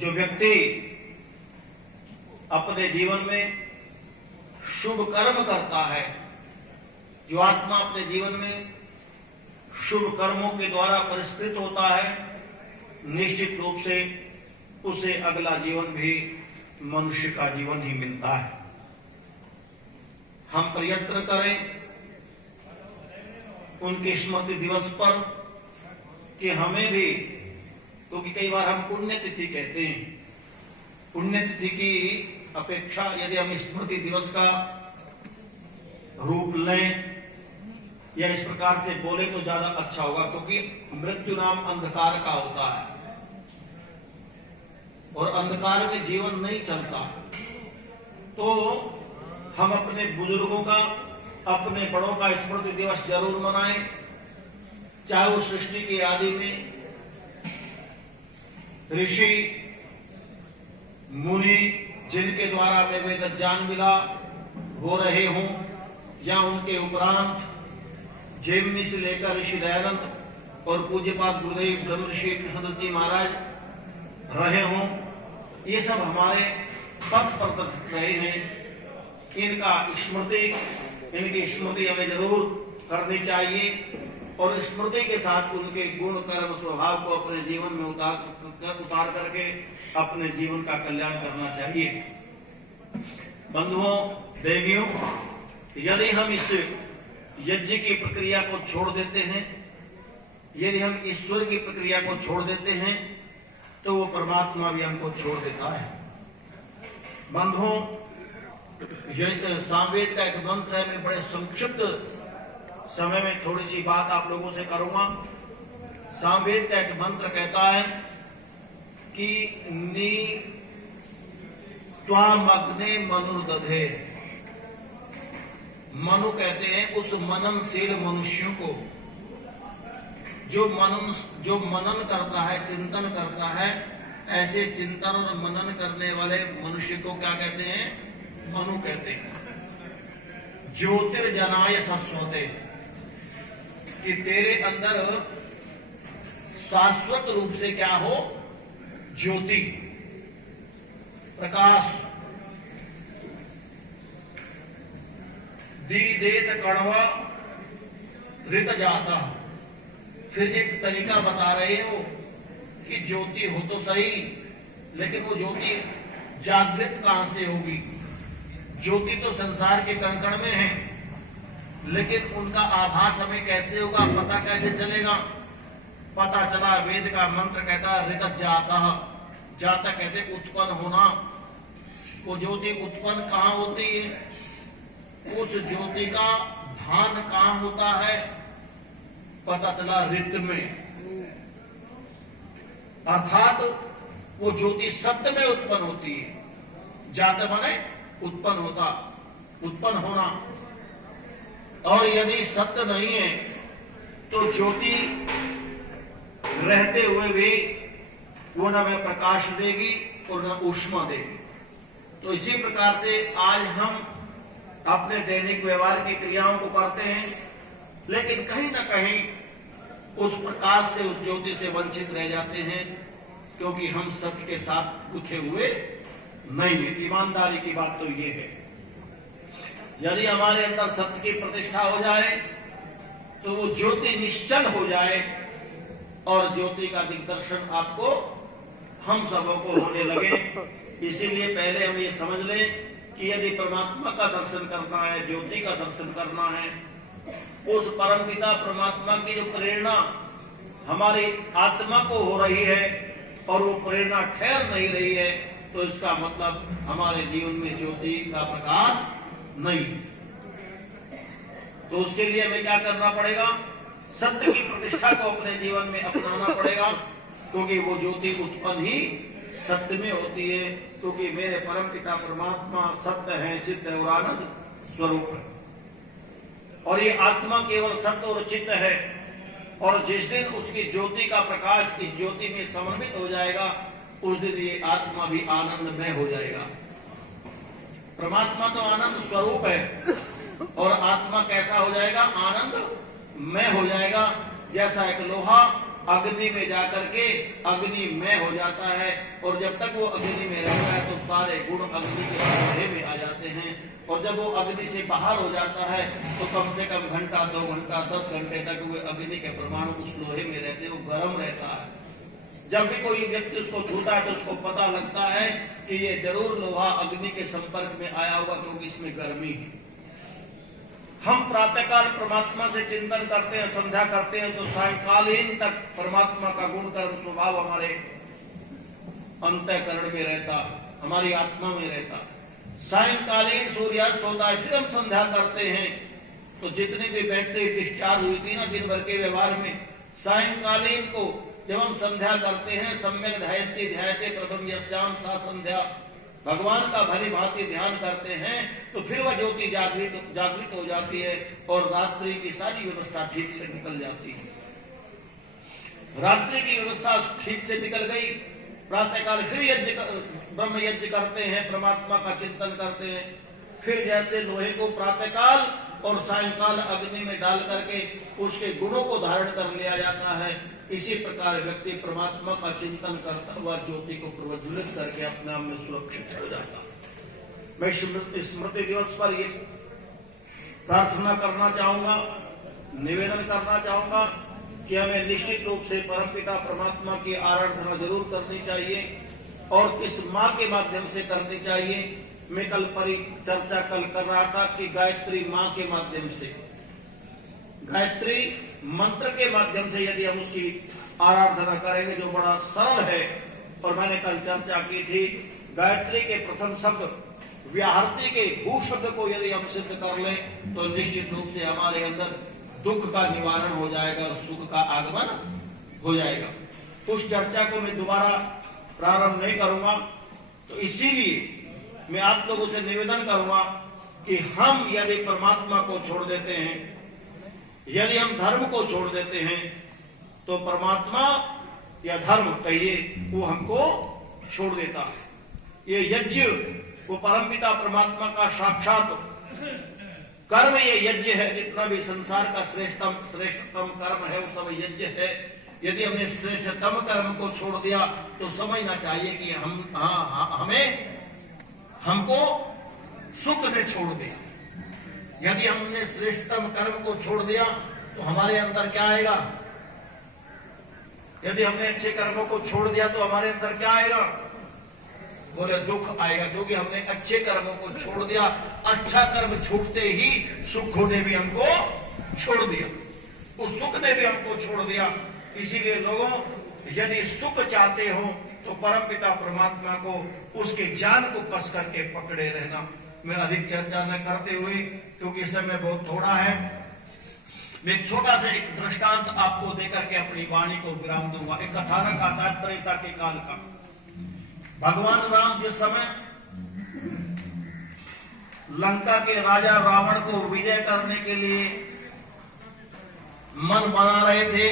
जो व्यक्ति अपने जीवन में शुभ कर्म करता है, जो आत्मा अपने जीवन में शुभ कर्मों के द्वारा परिष्कृत होता है, निश्चित रूप से उसे अगला जीवन भी मनुष्य का जीवन ही मिलता है। हम प्रयत्न करें उनके स्मृति दिवस पर कि हमें भी, क्योंकि कई बार हम पुण्यतिथि कहते हैं, पुण्यतिथि की अपेक्षा यदि हम स्मृति दिवस का रूप लें या इस प्रकार से बोले तो ज्यादा अच्छा होगा, क्योंकि मृत्यु नाम अंधकार का होता है और अंधकार में जीवन नहीं चलता। तो हम अपने बुजुर्गों का, अपने बड़ों का स्मृति दिवस जरूर मनाएं, चाहे वो सृष्टि की आदि में ऋषि मुनि जिनके द्वारा हमें वेद ज्ञान मिला हो रहे हों, या उनके उपरांत जैमिनी से लेकर ऋषि दयानंद और पूज्यपाद गुरुदेव ब्रह्म ऋषि कृष्णदत्त जी महाराज रहे हों, ये सब हमारे पथ प्रदर्शक रहे हैं। इनका स्मृति, इनकी स्मृति हमें जरूर करनी चाहिए और स्मृति के साथ उनके गुण कर्म स्वभाव को अपने जीवन में उतार करके अपने जीवन का कल्याण करना चाहिए। बंधुओं देवियों, यदि हम इस यज्ञ की प्रक्रिया को छोड़ देते हैं, यदि हम ईश्वर की प्रक्रिया को छोड़ देते हैं, तो वो परमात्मा भी हमको छोड़ देता है। बंधुओं, यह सामवेद का एक मंत्र है, मैं बड़े संक्षिप्त समय में थोड़ी सी बात आप लोगों से करूंगा। सामवेद का एक मंत्र कहता है कि नी त्वामग्ने मनुर्दधे। मनु कहते हैं उस मननशील मनुष्यों को, जो मनन करता है, चिंतन करता है। ऐसे चिंतन और मनन करने वाले मनुष्य को क्या कहते हैं? मनु कहते हैं। ज्योतिर्जनाय शाश्वते, कि तेरे अंदर शाश्वत रूप से क्या हो? ज्योति, प्रकाश। दीदेत कणवा ऋत जाता। फिर एक तरीका बता रहे हो कि ज्योति हो तो सही, लेकिन वो ज्योति जागृत कहां से होगी? ज्योति तो संसार के कण कण में है, लेकिन उनका आभास हमें कैसे होगा? पता कैसे चलेगा? पता चला, वेद का मंत्र कहता है ऋत जाता। जाता कहते उत्पन्न होना। वो ज्योति उत्पन्न कहां होती है? उस ज्योति का भान कहां होता है? पता चला ऋत में। अर्थात वो ज्योति सत्य में उत्पन्न होती है। जाता माने उत्पन्न होता, उत्पन्न होना। और यदि सत्य नहीं है तो ज्योति रहते हुए भी वो न हमें प्रकाश देगी और न ऊष्मा देगी। तो इसी प्रकार से आज हम अपने दैनिक व्यवहार की क्रियाओं को करते हैं, लेकिन कहीं ना कहीं उस प्रकाश से, उस ज्योति से वंचित रह जाते हैं, क्योंकि हम सत्य के साथ उठे हुए नहीं है। ईमानदारी की बात तो ये है। यदि हमारे अंदर सत्य की प्रतिष्ठा हो जाए तो वो ज्योति निश्चल हो जाए और ज्योति का दिग्दर्शन आपको, हम सबों को होने लगे। इसीलिए पहले हम ये समझ लें कि यदि परमात्मा का दर्शन करना है, ज्योति का दर्शन करना है, उस परमपिता परमात्मा की जो प्रेरणा हमारी आत्मा को हो रही है और वो प्रेरणा ठहर नहीं रही है, तो इसका मतलब हमारे जीवन में ज्योति का प्रकाश नहीं। तो उसके लिए हमें क्या करना पड़ेगा? सत्य की प्रतिष्ठा को अपने जीवन में अपनाना पड़ेगा, क्योंकि वो ज्योति उत्पन्न ही सत्य में होती है। क्योंकि मेरे परम पिता परमात्मा सत्य है, चित्त है और आनंद स्वरूप है, और ये आत्मा केवल सत्य और चित्त है। और जिस दिन उसकी ज्योति का प्रकाश इस ज्योति में समन्वित हो जाएगा, उस दिन ये आत्मा भी आनंदमय हो जाएगा। परमात्मा तो आनंद स्वरूप है और आत्मा कैसा हो जाएगा? आनंदमय हो जाएगा। जैसा एक लोहा अग्नि में जाकर के अग्निमय हो जाता है, और जब तक वो अग्नि में रहता है तो सारे गुण अग्नि के लोहे में आ जाते हैं, और जब वो अग्नि से बाहर हो जाता है तो कम से कम घंटा 2 घंटा 10 घंटे तक वो अग्नि के परमाणु उस लोहे में रहते हैं, वो गर्म रहता है। जब भी कोई व्यक्ति उसको छूता है तो उसको पता लगता है कि ये जरूर लोहा अग्नि के संपर्क में आया होगा, क्योंकि इसमें गर्मी है। हम प्रातःकाल परमात्मा से चिंतन करते हैं, संध्या करते हैं, तो सायंकालीन तक परमात्मा का गुण कर्म स्वभाव हमारे अंतःकरण में रहता, हमारी आत्मा में रहता। सायंकालीन सूर्यास्त होता है, फिर हम संध्या करते हैं, तो जितनी भी बैटरी डिस्चार्ज हुई थी ना दिन भर के व्यवहार में, सायंकालीन को जब हम संध्या करते हैं, सम्यक ध्यायते ध्यायते प्रथम यस्याम सा संध्या, भगवान का भली भांति ध्यान करते हैं, तो फिर वह ज्योति जागृत हो जाती है और रात्रि की सारी व्यवस्था ठीक से निकल जाती है। रात्रि की व्यवस्था ठीक से निकल गई, प्रातःकाल फिर ब्रह्म यज्ञ करते हैं, परमात्मा का चिंतन करते हैं, फिर जैसे लोहे को प्रातःकाल और सायंकाल अग्नि में डाल करके उसके गुणों को धारण कर लिया जाता है, इसी प्रकार व्यक्ति परमात्मा का चिंतन करता हुआ ज्योति को प्रज्वलित करके अपने आप में सुरक्षित हो जाता। मैं स्मृति दिवस पर ये प्रार्थना करना चाहूंगा, निवेदन करना चाहूंगा कि हमें निश्चित रूप से परमपिता परमात्मा की आराधना जरूर करनी चाहिए, और इस माँ के माध्यम से करनी चाहिए। मैं कल चर्चा कर रहा था कि गायत्री माँ के माध्यम से, गायत्री मंत्र के माध्यम से यदि हम उसकी आराधना करेंगे, जो बड़ा सरल है, और मैंने कल चर्चा की थी गायत्री के प्रथम शब्द व्याहृति के भू शब्द को यदि हम सिद्ध कर लें तो निश्चित रूप से हमारे अंदर दुख का निवारण हो जाएगा और सुख का आगमन हो जाएगा। उस चर्चा को मैं दोबारा प्रारंभ नहीं करूंगा, तो इसीलिए मैं आप लोगों से निवेदन करूंगा कि हम यदि परमात्मा को छोड़ देते हैं, यदि हम धर्म को छोड़ देते हैं, तो परमात्मा या धर्म कहिए वो हमको छोड़ देता है। ये यज्ञ वो परमपिता परमात्मा का साक्षात कर्म, ये यज्ञ है। जितना भी संसार का श्रेष्ठतम कर्म है वो सब यज्ञ है। यदि हमने श्रेष्ठतम कर्म को छोड़ दिया तो समझना चाहिए कि हमको सुख ने छोड़ दिया। यदि हमने श्रेष्ठतम कर्म को छोड़ दिया तो हमारे अंदर क्या आएगा? यदि हमने अच्छे कर्मों को छोड़ दिया तो हमारे अंदर क्या आएगा? बोले दुख आएगा, क्योंकि हमने अच्छे कर्मों को छोड़ दिया। अच्छा कर्म छूटते ही सुख ने भी हमको छोड़ दिया, उस सुख ने भी हमको छोड़ दिया। इसीलिए लोगों, यदि सुख चाहते हो तो परमपिता परमात्मा को, उसके जान को कस करके पकड़े रहना। मैं अधिक चर्चा न करते हुए, क्योंकि समय बहुत थोड़ा है, मैं छोटा सा एक दृष्टांत आपको देकर के अपनी वाणी को विराम दूंगा। एक कथानक आता है त्रेता के काल का। भगवान राम जिस समय लंका के राजा रावण को विजय करने के लिए मन बना रहे थे,